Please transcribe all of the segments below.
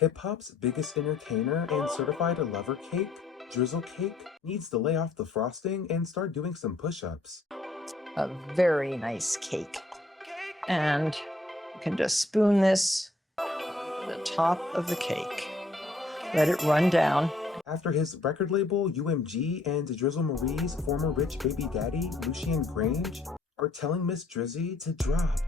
Hip-hop's biggest entertainer and certified lover cake, Drizzle Cake, needs to lay off the frosting and start doing some push-ups. A very nice cake. And you can just spoon this to the top of the cake. Let it run down. After his record label, UMG, and Drizzle Marie's former rich baby daddy, Lucien Grange, are telling Miss Drizzy to drop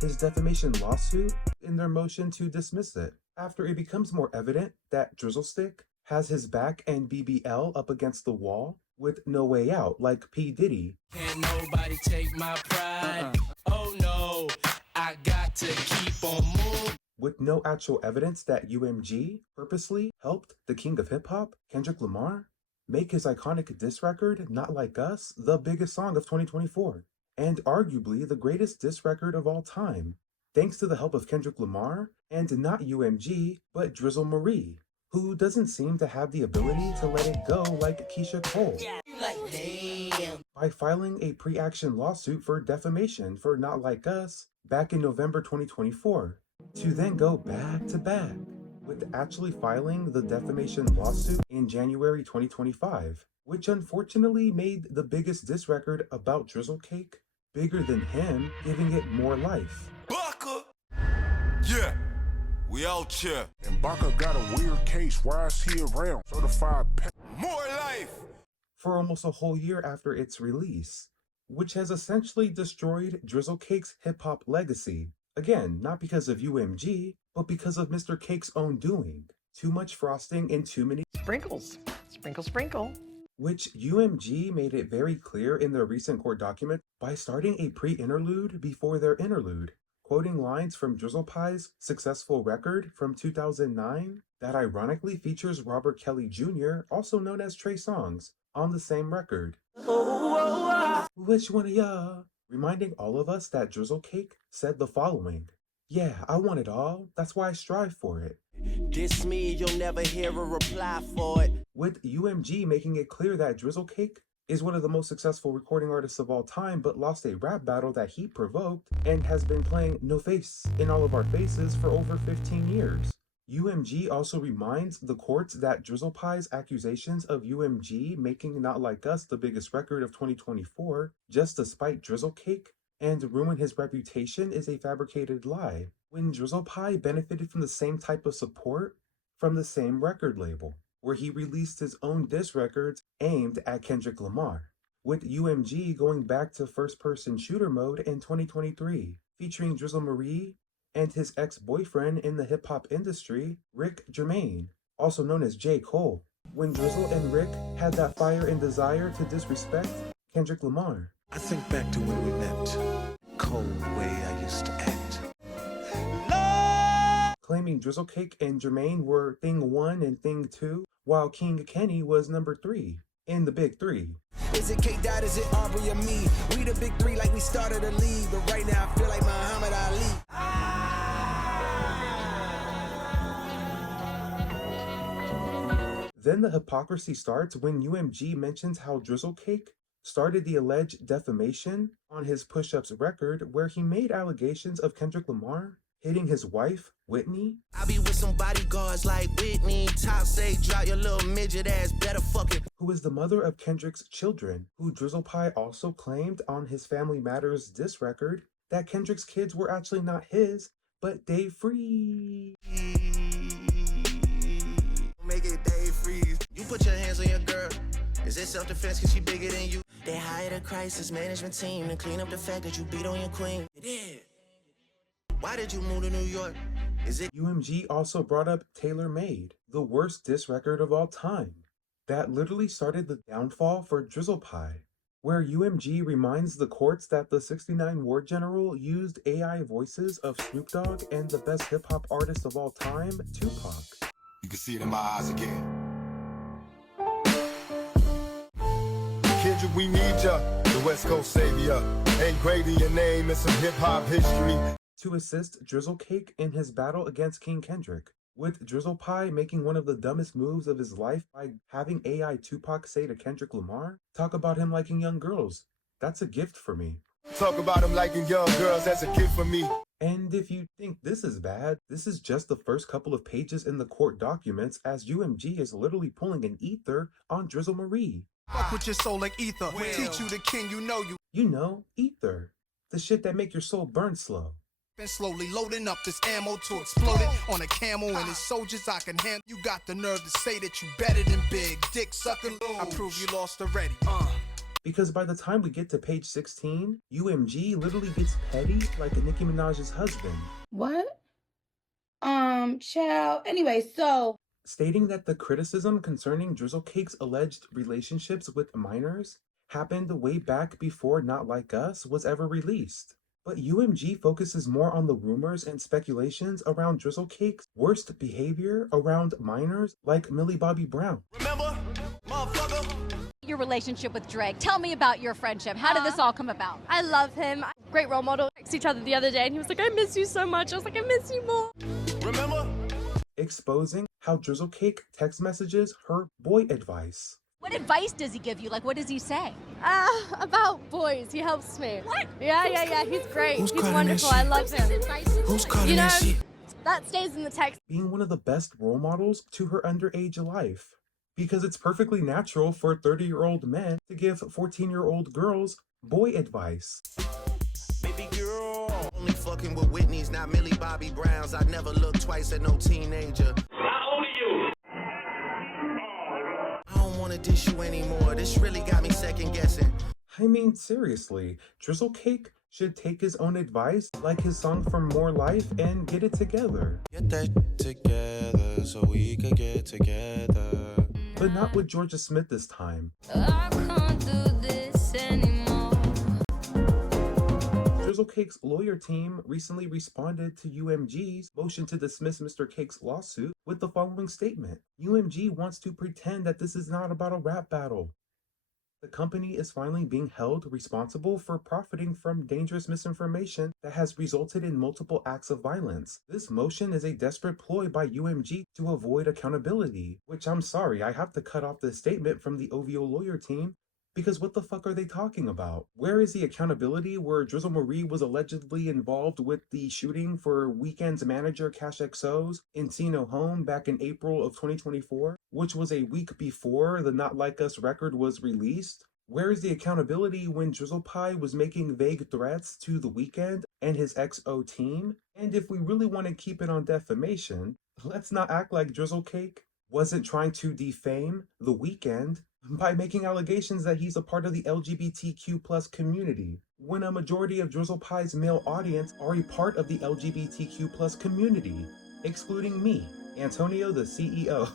his defamation lawsuit in their motion to dismiss it, after it becomes more evident that Drizzle Stick has his back and BBL up against the wall with no way out, like P. Diddy. Can't nobody take my pride. Oh no, I got to keep on moving. With no actual evidence that UMG purposely helped the king of hip-hop, Kendrick Lamar, make his iconic diss record, Not Like Us, the biggest song of 2024, and arguably the greatest diss record of all time, thanks to the help of Kendrick Lamar, and not UMG, but Drizzle Marie, who doesn't seem to have the ability to let it go like Keisha Cole, by filing a pre-action lawsuit for defamation for Not Like Us back in November 2024, to then go back to back with actually filing the defamation lawsuit in January 2025, which unfortunately made the biggest diss record about Drizzle Cake bigger than him, giving it more life. Barker! Yeah, we out here. And Barker got a weird case. Why is he around? Certified More life! For almost a whole year after its release, which has essentially destroyed Drizzle Cake's hip-hop legacy. Again, not because of UMG, but because of Mr. Cake's own doing. Too much frosting and too many Sprinkles. Sprinkle, sprinkle. Which UMG made it very clear in their recent court document by starting a pre-interlude before their interlude, quoting lines from Drizzle Pie's successful record from 2009 that ironically features Robert Kelly Jr., also known as Trey Songz, on the same record. Which one of y'all? Reminding all of us that Drizzle Cake said the following: "Yeah, I want it all, that's why I strive for it." Diss me, you'll never hear a reply for it. With UMG making it clear that Drizzle Cake is one of the most successful recording artists of all time, but lost a rap battle that he provoked and has been playing No Face in all of our faces for over 15 years. UMG also reminds the courts that Drizzle Pie's accusations of UMG making Not Like Us the biggest record of 2024 just to spite Drizzle Cake and ruin his reputation is a fabricated lie, when Drizzle Pie benefited from the same type of support from the same record label, where he released his own diss records aimed at Kendrick Lamar, with UMG going back to first-person shooter mode in 2023, featuring Drizzle Marie and his ex-boyfriend in the hip-hop industry, Rick Jermaine, also known as J. Cole, when Drizzle and Rick had that fire and desire to disrespect Kendrick Lamar. I think back to when we met, cold way I used to act. Claiming Drizzle Cake and Jermaine were thing 1 and thing 2, while King Kenny was number 3 in the big 3. Is it K Dot, is it Aubrey or me? We the big 3 like we started a league, but right now I feel like Muhammad Ali. Then the hypocrisy starts when UMG mentions how Drizzle Cake started the alleged defamation on his Push-Ups record, where he made allegations of Kendrick Lamar hitting his wife, Whitney. I be with some bodyguards like Whitney. Top say, drop your little midget ass, better fucking. Who is the mother of Kendrick's children, who Drizzle Pie also claimed on his Family Matters diss record that Kendrick's kids were actually not his, but Dave Free. Make it Dave Freeze. You put your hands on your girl. Is it self-defense cause she bigger than you? They hired a crisis management team to clean up the fact that you beat on your queen. Yeah. Why did you move to New York? Is it UMG also brought up Tailor Made, the worst diss record of all time, that literally started the downfall for Drizzle Pie, where UMG reminds the courts that the '69 War General used AI voices of Snoop Dogg and the best hip-hop artist of all time, Tupac. You can see it in my eyes again. Kendrick, we need ya. The West Coast savior. Ain't great in your name and some hip-hop history. To assist Drizzle Cake in his battle against King Kendrick, with Drizzle Pie making one of the dumbest moves of his life by having AI Tupac say to Kendrick Lamar, "Talk about him liking young girls. That's a gift for me." Talk about him liking young girls, that's a gift for me. And if you think this is bad, this is just the first couple of pages in the court documents, as UMG is literally pulling an ether on Drizzle Marie. Fuck with your soul like ether. Teach you the king, you know you. You know, ether. The shit that make your soul burn slow. Been slowly loading up this ammo to explode it on a camel and his soldiers I can handle. You got the nerve to say that you better than Big Dick Sucker. I prove you lost already. Because by the time we get to page 16, UMG literally gets petty like Nicki Minaj's husband. What? Child. Anyway, so. Stating that the criticism concerning Drizzle Cake's alleged relationships with minors happened way back before Not Like Us was ever released. But UMG focuses more on the rumors and speculations around Drizzle Cake's worst behavior around minors like Millie Bobby Brown. Remember, motherfucker? Your relationship with Drake. Tell me about your friendship. How did this all come about? I love him. Great role model. We texted each other the other day and he was like, I miss you so much. I was like, I miss you more. Remember? Exposing how Drizzle Cake text messages her boy advice. What advice does he give you? Like, what does he say? About boys. He helps me. What? Yeah. He's great. Who's He's cutting wonderful. that I love him. Who's cutting You know, that shit? that stays in the text. Being one of the best role models to her underage life. Because it's perfectly natural for 30-year-old men to give 14-year-old girls boy advice. Baby girl. Only fucking with Whitney's, not Millie Bobby Browns. I never look twice at no teenager. How old are you? I don't wanna dish you anymore. This really got me second guessing. I mean, seriously, Drizzle Cake should take his own advice, like his song from More Life, and get it together. Get that together so we could get together. But not with Georgia Smith this time. I can't do this anymore. Drizzle Cake's lawyer team recently responded to UMG's motion to dismiss Mr. Cake's lawsuit with the following statement. UMG wants to pretend that this is not about a rap battle. The company is finally being held responsible for profiting from dangerous misinformation that has resulted in multiple acts of violence. This motion is a desperate ploy by UMG to avoid accountability, which I'm sorry, I have to cut off this statement from the OVO lawyer team because what the fuck are they talking about? Where is the accountability where Drizzle Marie was allegedly involved with the shooting for Weeknd's manager Cash XO's Encino home back in April of 2024, which was a week before the Not Like Us record was released? Where is the accountability when Drizzle Pie was making vague threats to The Weeknd and his XO team? And if we really want to keep it on defamation, let's not act like Drizzle Cake wasn't trying to defame The Weeknd by making allegations that he's a part of the LGBTQ+ community, when a majority of Drizzle Pie's male audience are a part of the LGBTQ+ community, excluding me, Antonio the CEO.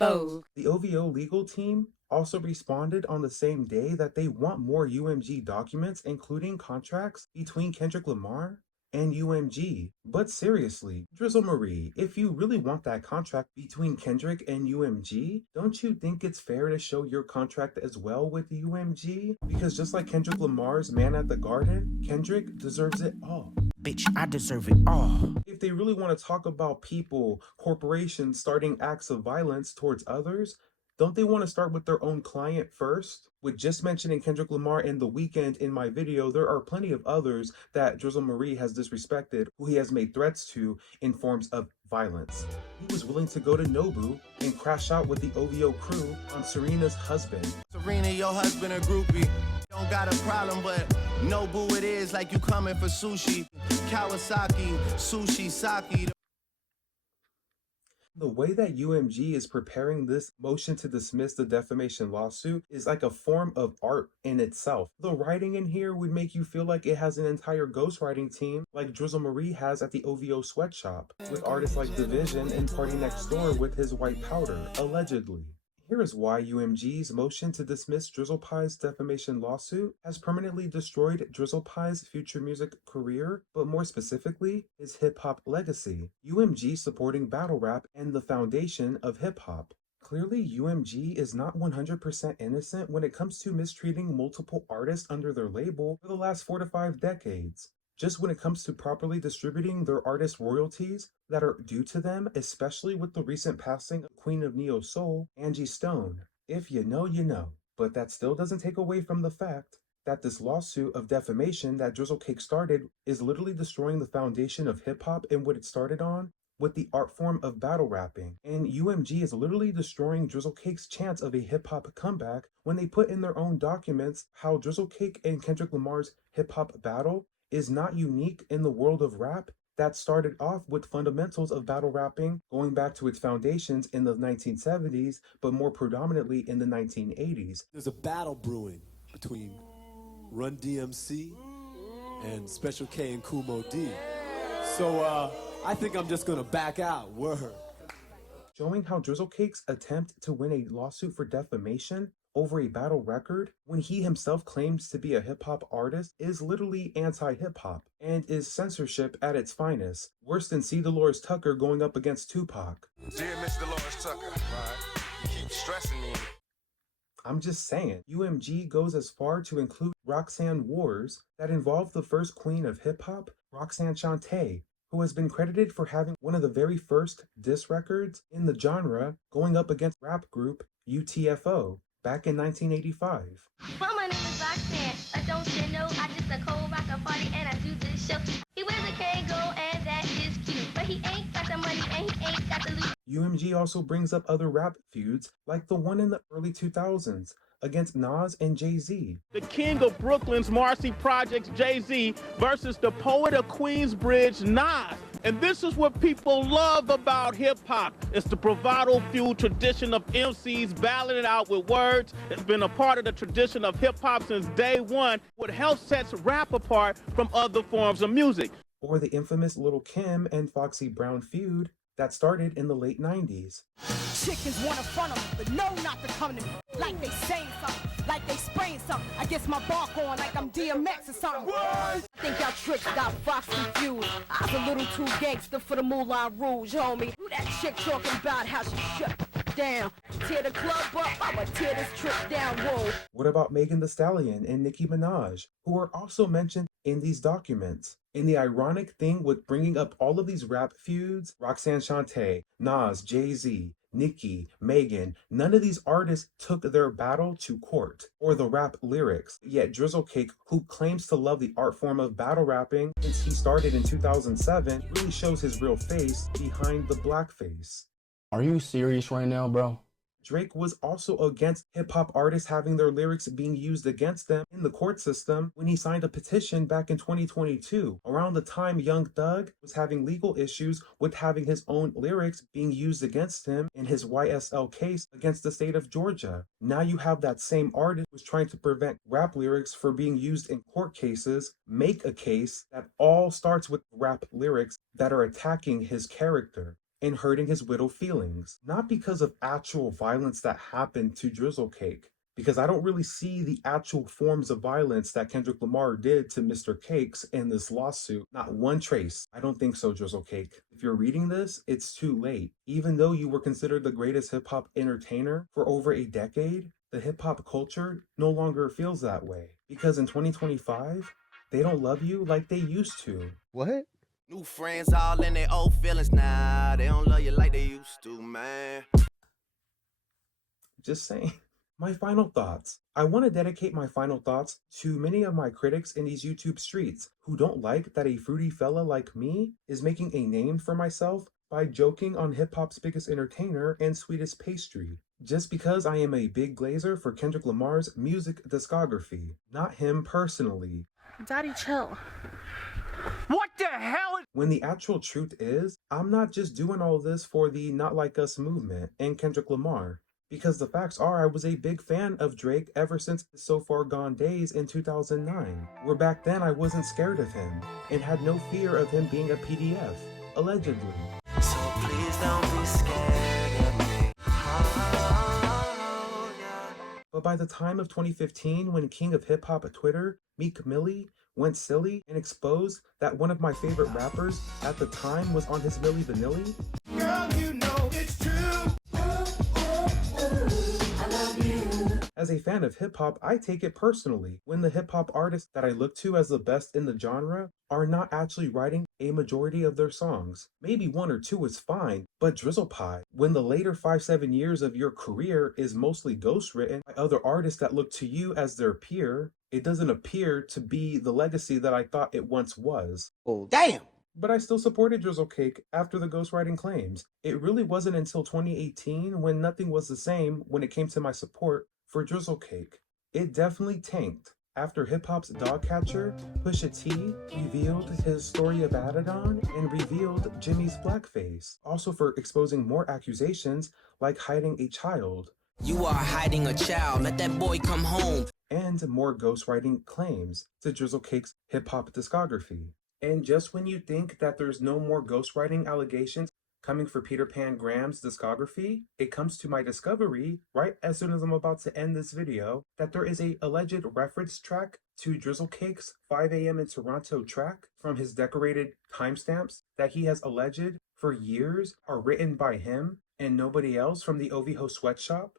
Oh. The OVO legal team also responded on the same day that they want more UMG documents, including contracts between Kendrick Lamar and UMG. But seriously, Drizzle Marie, if you really want that contract between Kendrick and UMG, don't you think it's fair to show your contract as well with UMG? Because just like Kendrick Lamar's Man at the Garden, Kendrick deserves it all. Bitch, I deserve it all. If they really want to talk about people, corporations starting acts of violence towards others, don't they want to start with their own client first? With just mentioning Kendrick Lamar and The Weeknd in my video, there are plenty of others that Drizzle Marie has disrespected, who he has made threats to in forms of violence. He was willing to go to Nobu and crash out with the OVO crew on Serena's husband. Serena, your husband a groupie. Don't got a problem, but Nobu it is like you coming for sushi. Kawasaki, sushi, sake. The way that UMG is preparing this motion to dismiss the defamation lawsuit is like a form of art in itself. The writing in here would make you feel like it has an entire ghostwriting team like Drizzle Marie has at the OVO sweatshop, with artists like Division and Party Next Door with his white powder, allegedly. Here is why UMG's motion to dismiss Drizzle Pie's defamation lawsuit has permanently destroyed Drizzle Pie's future music career, but more specifically, his hip-hop legacy. UMG supporting battle rap and the foundation of hip-hop. Clearly, UMG is not 100% innocent when it comes to mistreating multiple artists under their label for the last 4 to 5 decades. Just when it comes to properly distributing their artist royalties that are due to them, especially with the recent passing of Queen of Neo Soul, Angie Stone. If you know, you know. But that still doesn't take away from the fact that this lawsuit of defamation that Drizzle Cake started is literally destroying the foundation of hip-hop and what it started on with the art form of battle rapping. And UMG is literally destroying Drizzle Cake's chance of a hip-hop comeback when they put in their own documents how Drizzle Cake and Kendrick Lamar's hip-hop battle is not unique in the world of rap, that started off with fundamentals of battle rapping going back to its foundations in the 1970s, but more predominantly in the 1980s. There's a battle brewing between Run DMC and Special K and Kumo D. So I think I'm just gonna back out. Word. Showing how Drizzle Cake's attempt to win a lawsuit for defamation over a battle record when he himself claims to be a hip-hop artist is literally anti-hip-hop and is censorship at its finest, worse than C. Dolores Tucker going up against Tupac. Dear Miss Dolores Tucker, right? You keep stressing me. I'm just saying, UMG goes as far to include Roxanne Wars that involved the first queen of hip-hop, Roxanne Shante, who has been credited for having one of the very first diss records in the genre going up against rap group UTFO back in 1985. Well, my name is Roxanne. I don't you know I just a cold rocker party and I do this show. He wears a Kangol and that is cute, but he ain't got the money and he ain't got the loot. UMG also brings up other rap feuds like the one in the early 2000s against Nas and Jay-Z. The king of Brooklyn's Marcy Projects, Jay-Z, versus the poet of Queensbridge, Nas. And this is what people love about hip-hop. It's the bravado-fueled tradition of MCs battling it out with words. It's been a part of the tradition of hip-hop since day one. What helps sets rap apart from other forms of music. Or the infamous Lil' Kim and Foxy Brown feud that started in the late 90s. Chickens wanna front them, but know not to come to me. Like they saying something, like they spraying something. I guess my bark on like I'm DMX or something. What? I think y'all tricks got Fox confused. I was a little too gangster for the Moulin Rouge, homie. Who that chick talking about how she shut down? Tear the club up, I'ma tear this trip down, whoa. What about Megan Thee Stallion and Nicki Minaj, who are also mentioned in these documents? And the ironic thing with bringing up all of these rap feuds, Roxanne Shante, Nas, Jay-Z, Nicki, Megan, none of these artists took their battle to court or the rap lyrics. Yet Drizzle Cake, who claims to love the art form of battle rapping since he started in 2007, really shows his real face behind the blackface. Are you serious right now, bro? Drake was also against hip-hop artists having their lyrics being used against them in the court system when he signed a petition back in 2022, around the time Young Thug was having legal issues with having his own lyrics being used against him in his YSL case against the state of Georgia. Now you have that same artist who's trying to prevent rap lyrics for being used in court cases, make a case that all starts with rap lyrics that are attacking his character and hurting his widow feelings. Not because of actual violence that happened to Drizzle Cake, because I don't really see the actual forms of violence that Kendrick Lamar did to Mr. Cakes in this lawsuit. Not one trace. I don't think so, Drizzle Cake. If you're reading this, it's too late. Even though you were considered the greatest hip-hop entertainer for over a decade, the hip-hop culture no longer feels that way. Because in 2025, they don't love you like they used to. What? New friends all in their old feelings now. They don't love you like they used to, man. Just saying. My final thoughts. I want to dedicate my final thoughts to many of my critics in these YouTube streets who don't like that a fruity fella like me is making a name for myself by joking on hip-hop's biggest entertainer and sweetest pastry. Just because I am a big glazer for Kendrick Lamar's music discography, not him personally. Daddy, chill. What the hell? When the actual truth is, I'm not just doing all this for the Not Like Us movement and Kendrick Lamar. Because the facts are, I was a big fan of Drake ever since his So Far Gone days in 2009, where back then I wasn't scared of him and had no fear of him being a PDF, allegedly. So please don't be scared of me. Oh, yeah. But by the time of 2015, when King of Hip Hop Twitter, Millie, went silly and exposed that one of my favorite rappers at the time was on his Milli Vanilli, Girl, you know it's true. as a fan of hip-hop, I take it personally when the hip-hop artists that I look to as the best in the genre are not actually writing a majority of their songs. Maybe one or two is fine, but Drizzle Pie, when the later 5-7 years of your career is mostly ghostwritten by other artists that look to you as their peer, It doesn't appear to be the legacy that I thought it once was. Oh, damn! But I still supported Drizzle Cake after the ghostwriting claims. It really wasn't until 2018 when nothing was the same when it came to my support for Drizzle Cake. It definitely tanked after hip-hop's dog catcher, Pusha T, revealed his story of Adidon and revealed Jimmy's blackface, also for exposing more accusations like hiding a child. You are hiding a child. Let that boy come home. And more ghostwriting claims to Drizzle Cake's hip-hop discography. And just when you think that there's no more ghostwriting allegations coming for Peter Pan Graham's discography, it comes to my discovery, right as soon as I'm about to end this video, that there is a alleged reference track to Drizzle Cake's 5 a.m. in Toronto track from his decorated timestamps that he has alleged for years are written by him and nobody else from the OVO sweatshop.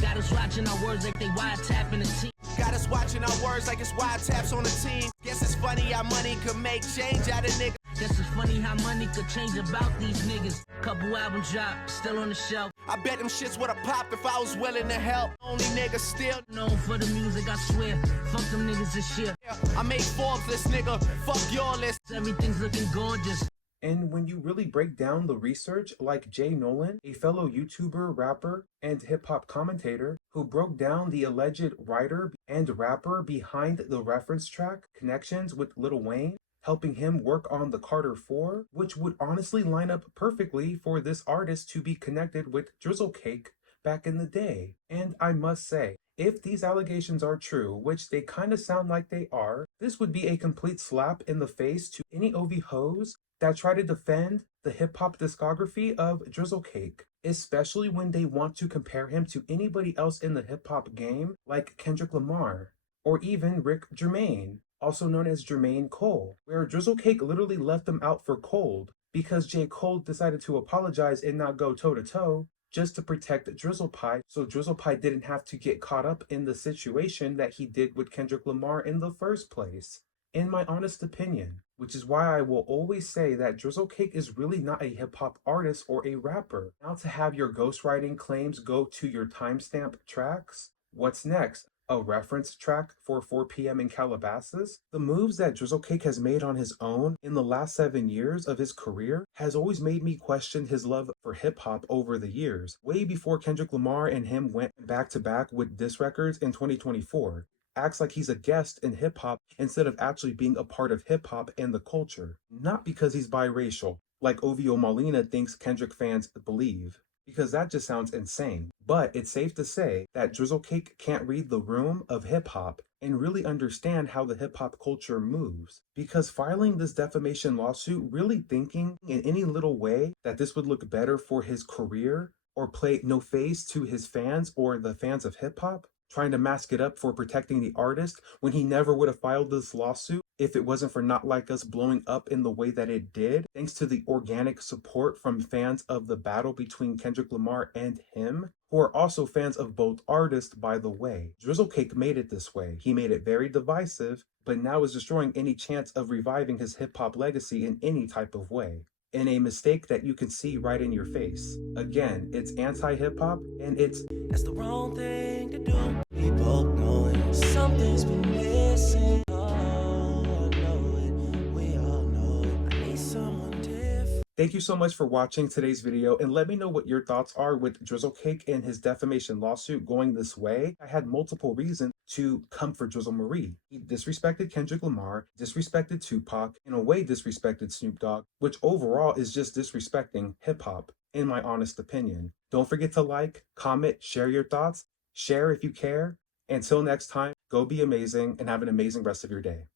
Got us watching our words like they wiretapping the team. Got us watching our words like it's wiretaps on the team. Guess it's funny how money could make change out of niggas. Guess it's funny how money could change about these niggas. Couple albums dropped, still on the shelf. I bet them shits would've popped if I was willing to help. Only niggas still known for the music, I swear. Fuck them niggas this year. I made Forbes list, nigga. Fuck your list. Everything's looking gorgeous. And when you really break down the research, like Jay Nolan, a fellow YouTuber, rapper, and hip-hop commentator who broke down the alleged writer and rapper behind the reference track connections with Lil Wayne, helping him work on the Carter 4, which would honestly line up perfectly for this artist to be connected with Drizzle Cake back in the day. And I must say, if these allegations are true, which they kind of sound like they are, this would be a complete slap in the face to any OVHOs that try to defend the hip-hop discography of Drizzle Cake, especially when they want to compare him to anybody else in the hip-hop game like Kendrick Lamar, or even Rick Jermaine, also known as Jermaine Cole, where Drizzle Cake literally left them out for cold because J. Cole decided to apologize and not go toe-to-toe just to protect Drizzle Pie, so Drizzle Pie didn't have to get caught up in the situation that he did with Kendrick Lamar in the first place. In my honest opinion, which is why I will always say that Drizzle Cake is really not a hip-hop artist or a rapper. Now to have your ghostwriting claims go to your timestamp tracks, what's next? A reference track for 4 p.m. in Calabasas? The moves that Drizzle Cake has made on his own in the last 7 years of his career has always made me question his love for hip-hop over the years, way before Kendrick Lamar and him went back-to-back with diss records in 2024. Acts like he's a guest in hip-hop instead of actually being a part of hip-hop and the culture. Not because he's biracial, like OVO Molina thinks Kendrick fans believe, because that just sounds insane. But it's safe to say that Drizzle Cake can't read the room of hip-hop and really understand how the hip-hop culture moves. Because filing this defamation lawsuit, really thinking in any little way that this would look better for his career or play no face to his fans or the fans of hip-hop, trying to mask it up for protecting the artist when he never would have filed this lawsuit if it wasn't for Not Like Us blowing up in the way that it did, thanks to the organic support from fans of the battle between Kendrick Lamar and him, who are also fans of both artists, by the way. Drizzle Cake made it this way. He made it very divisive, but now is destroying any chance of reviving his hip-hop legacy in any type of way. In a mistake that you can see right in your face. Again, it's anti-hip-hop, and That's the wrong thing to do. We both know it. Something's been missing. Oh, I know it. We all know it. I need someone different. Thank you so much for watching today's video, and let me know what your thoughts are with Drizzle Cake and his defamation lawsuit going this way. I had multiple reasons to come for Drizzle Marie. He disrespected Kendrick Lamar, disrespected Tupac, in a way disrespected Snoop Dogg, which overall is just disrespecting hip-hop, in my honest opinion. Don't forget to like, comment, share your thoughts, share if you care. Until next time, go be amazing and have an amazing rest of your day.